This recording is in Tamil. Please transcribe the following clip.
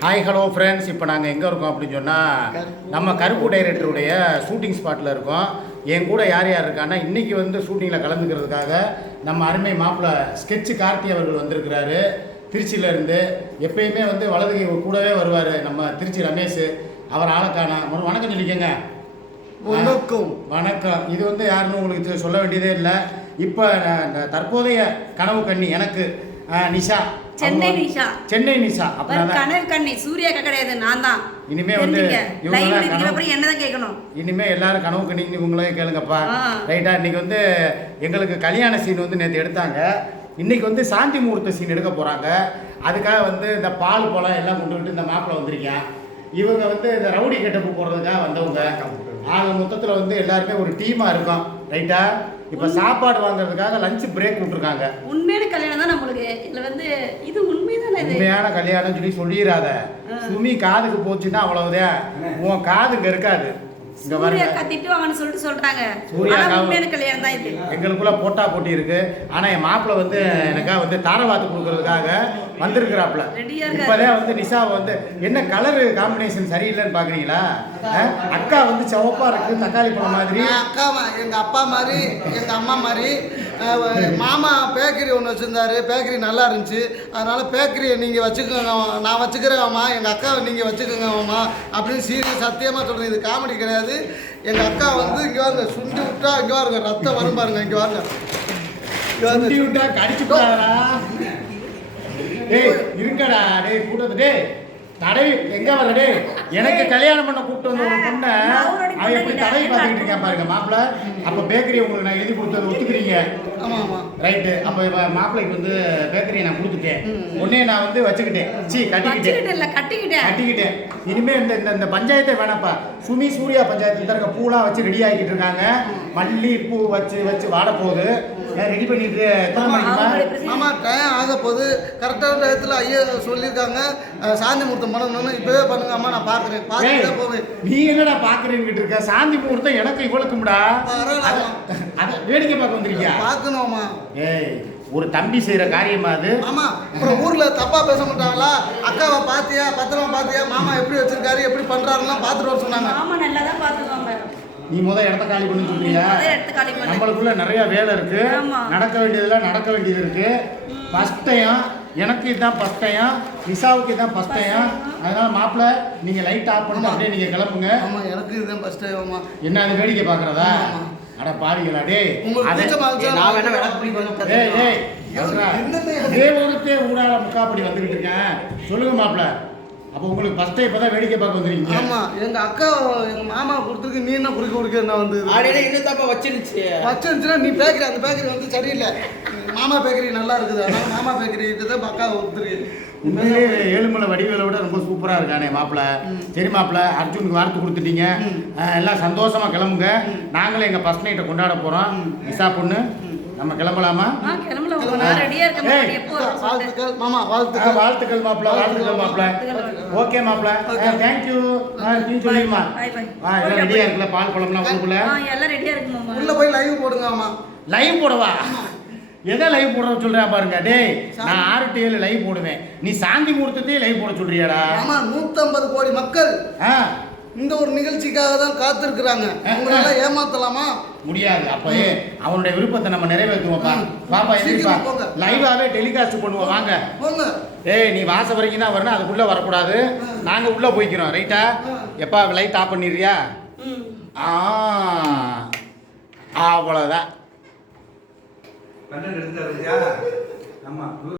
ஹாய் ஹலோ ஃப்ரெண்ட்ஸ் இப்போ நாங்கள் எங்கே இருக்கோம் அப்படின்னு சொன்னால் நம்ம கருப்பு டைரக்டருடைய ஷூட்டிங் ஸ்பாட்டில் இருக்கோம். என் கூட யார் யார் இருக்கான்னா இன்றைக்கி வந்து ஷூட்டிங்கில் கலந்துக்கிறதுக்காக நம்ம அருமை மாப்பிள்ளை ஸ்கெட்ச் கார்த்தி அவர்கள் வந்திருக்கிறாரு. திருச்சியிலேருந்து எப்பயுமே வந்து வலது கூடவே வருவார் நம்ம திருச்சி ரமேஷ். அவர் ஆளுக்கான ஒரு வணக்கம் சொல்லிக்கங்க. வணக்கம். வணக்கம். இது வந்து யாருன்னு உங்களுக்கு சொல்ல வேண்டியதே இல்லை. இப்போ தற்போதைய கனவு கண்ணி எனக்கு நிஷா. சென்னை நிஷா. சென்னை நிஷா. அப்படின்னா கனவு கண்ணி. சூர்யாக்கா கிடையாது நான் தான். இனிமே வந்து என்னதான் கேட்கணும்? இனிமே எல்லாரும் கனவு கண்ணின்னு இவங்களே கேளுங்கப்பா. ரைட்டா இன்னைக்கு வந்து எங்களுக்கு கல்யாண சீன் வந்து நேற்று எடுத்தாங்க. இன்னைக்கு வந்து சாந்தி முகூர்த்த சீன் எடுக்க போறாங்க. அதுக்காக வந்து இந்த பால் பழம் எல்லாம் கொண்டுகிட்டு இந்த மாப்பிள்ளை வந்திருக்கேன் இவங்க வந்து இந்த ரவுடி கெட்டப்பு போடுறதுக்காக வந்தவங்க. ஆக மொத்தத்தில் வந்து எல்லாருமே ஒரு டீமாக இருக்கோம். ரைட்டா இப்போ சாப்பாடு வாங்குறதுக்காக லஞ்ச் பிரேக் விட்டுருக்காங்க. உண்மையான கல்யாணம் தான் நம்மளுக்கு. இதுல வந்து இது உண்மைதானே உண்மையான கல்யாணம் சொல்லி சொல்லிடாத சுமி காதுக்கு போச்சுன்னா அவ்வளவுதான் உன் காது இங்க இருக்காது. இங்க பாருங்க. திட்டுவாங்கன்னு சொல்லிட்டு சொல்றாங்க. உண்மையான கல்யாணம் தான் இது. எங்களுக்குள்ள போட்டா போட்டி இருக்கு. ஆனா என் மாப்பிள்ளை வந்து எனக்காக வந்து தாரவாத்து கொடுக்கறதுக்காக இருக்காரு. இப்பதான் வந்து நிஷா வந்து என்ன கலர் காம்பினேஷன் சரியில்லைன்னு பாக்குறீங்களா? அஹ், அக்கா வந்து சிவப்பா இருக்கு தக்காளி பழம் மாதிரி. அக்கா மா- எங்க அப்பா மாதிரி எங்க அம்மா மாதிரி மாமா பேக்கரி ஒன்று வச்சிருந்தாரு பேக்கரி நல்லா இருந்துச்சு. அதனால பேக்கரியை நீங்க வச்சுக்கோங்க நான் வச்சுக்கிறேம்மா எங்க அக்காவை நீங்க வச்சுக்கோங்கம்மா அப்படின்னு சீரியஸ் சத்தியமா சொல்றேன். இது காமெடி கிடையாது. எங்க அக்கா வந்து இங்க பாருங்க சுண்டி விட்டா இங்க பாருங்க ரத்தம் வரும் பாருங்க இங்க பாருங்க. சுண்டி விட்டா கடிச்சு டேய் இருங்கடா டேய் கூட்டத்து டேய். தடவி எங்க வர டேய் எனக்கு கல்யாணம் பண்ண கூப்பிட்டு வந்த ஒரு பொண்ணை அவன் எப்படி தடவி பார்த்துக்கிட்டு இருக்கேன் பாருங்க மாப்பிள்ள. அப்ப பேக்கரி உங்களுக்கு நான் எழுதி கொடுத்தது ஒத்துக்கிறீங்க? ரைட்டு அப்போ மாப்பிள்ளைக்கு வந்து பேக்கரியை நான் கொடுத்துட்டேன். உடனே நான் வந்து வச்சுக்கிட்டேன். சீ கட்டிக்கிட்டேன். கட்டிக்கிட்டேன். கட்டிக்கிட்டேன். இனிமே இந்த இந்த இந்த பஞ்சாயத்தே வேணாப்பா சுமி சூர்யா பஞ்சாயத்துல இருக்க பூலாம் வச்சு ரெடி ஆகிக்கிட்டு இருக்காங்க. மல்லி பூ வச்சு வச்சு வாட போகுது ரெடி பண்ணிட்டு. மாமா டைம் ஆக போது கரெக்டான டயத்தில் ஐயா சொல்லியிருக்காங்க. சாந்தி முகூர்த்தம் பண்ணணும்னு. இப்போவே பண்ணுங்க அம்மா நான் பார்க்குறேன் பார்த்துட்டு போவேன். நீ என்னடா பாக்குறேன்னு இருக்க? சாந்தி முகூர்த்தம் எனக்கு பரவாயில்ல. அத- வேடிக்கை பார்க்க வந்திருக்கியா? பார்க்கணும்மா ஏய் ஒரு தம்பி செய்யற காரியமா அது? ஆமா. அப்புறம் ஊர்ல தப்பா பேச மாட்டாங்களா? அக்காவை பாத்தியா? பத்திரமா பாத்தியா? மாமா எப்படி வச்சிருக்காரு? எப்படி பண்றாருலாம் பார்த்துட்டு வர சொன்னாங்க. ஆமா நல்லா தான் பாத்துக்கோங்க நீ முத இடத்த காலி பண்ணி பண்ணு. நம்மளுக்குள்ள நிறைய வேலை இருக்கு. நடக்க வேண்டியதெல்லாம் நடக்க வேண்டியது இருக்கு. ஃபர்ஸ்ட் டைம் எனக்கு இதுதான் ஃபர்ஸ்ட் டைம். நிஷாவுக்கு இதுதான் ஃபர்ஸ்ட் டைம். அதனால மாப்பிள்ள நீங்க லைட் ஆஃப் ஆமா. அப்படியே நீங்க கிளம்புங்க. ஆமா எனக்கு இதுதான் ஃபர்ஸ்ட் டைம் என்ன அது வேடிக்கை பாக்குறதா ஆமா. அட பாவிகளா டேய். உங்களுக்கு நான் வேணா விளக்கு பிடி கொஞ்சம். என்னது? இதே ஒருத்தே ஊடால முக்காப்படி வந்துகிட்டு இருக்கேன். சொல்லுங்க மாப்பிள்ள அப்போ உங்களுக்கு ஃபர்ஸ்ட் டைம் இப்பதான் வேடிக்கை பார்க்க வந்திருக்கீங்க. ஆமா எங்க அக்கா எங்க மாமா கொடுத்துருக்கு நீ என்ன குடிக்க குடிக்க என்ன வந்து? ஆடையில இன்னும் தாப்பா வச்சிருந்துச்சு? வச்சிருந்துச்சுன்னா நீ பேக்கரி அந்த பேக்கரி வந்து சரியில்லை. மாமா பேக்கரி நல்லா இருக்குது அதனால மாமா பேக்கரி தான் அக்கா ஒருத்தருக்கு உண்மையிலே ஏழுமலை வடிவேலை விட ரொம்ப சூப்பரா இருக்கானே மாப்பிள்ள சரி மாப்பிள்ள அர்ஜுனுக்கு வார்த்தை கொடுத்துட்டீங்க. எல்லாம் சந்தோஷமா கிளம்புங்க. நாங்களும் எங்க ஃபர்ஸ்ட் நைட்டை கொண்டாட போறோம். நிஷா பொண்ணு நம்ம கிளம்பலாமா. வாழ்த்துக்கள் மாமா வாழ்த்துக்கள். வாழ்த்துக்கள் மாப்பிள்ள வாழ்த்துக்கள் மாப்பிள்ள ஓகே மாப்பிள்ள தேங்க்யூ நீ சொல்லிடுமா எல்லாம் ரெடியா இருக்குல்ல பால் பழம்லாம் கொடுக்கல ஆ எல்லாம் ரெடியா இருக்கு மாமா. உள்ள போய் லைவ் போடுங்க மாமா. லைவ் போடவா? எதை லைவ் போடுறோம் சொல்றேன் பாருங்க டேய் நான் ஏழு லைவ் போடுவேன். நீ சாந்தி முகூர்த்தத்தையே லைவ் போட சொல்றியாடா? மாமா நூத்தம்பது கோடி மக்கள். ஆ. இந்த ஒரு நிகழ்ச்சிக்காக தான் காத்திருக்கிறாங்க. உங்களால ஏமாத்தலாமா? முடியாது. அப்பயே அவனுடைய விருப்பத்தை நம்ம நிறைவேற்றுவோம்ப்பா. பாப்பா எதிர்ப்பா. லைவாவே டெலிகாஸ்ட் பண்ணுவோம். வாங்க. போங்க. ஏய் நீ வாச வரைக்கும் தான் வரணும். அதுக்குள்ள வரக்கூடாது. நாங்க உள்ள போய்க்கிறோம். ரைட்டா எப்பா லைட் ஆஃப் பண்ணிடுறியா? ம். ஆ அவ்வளோதான்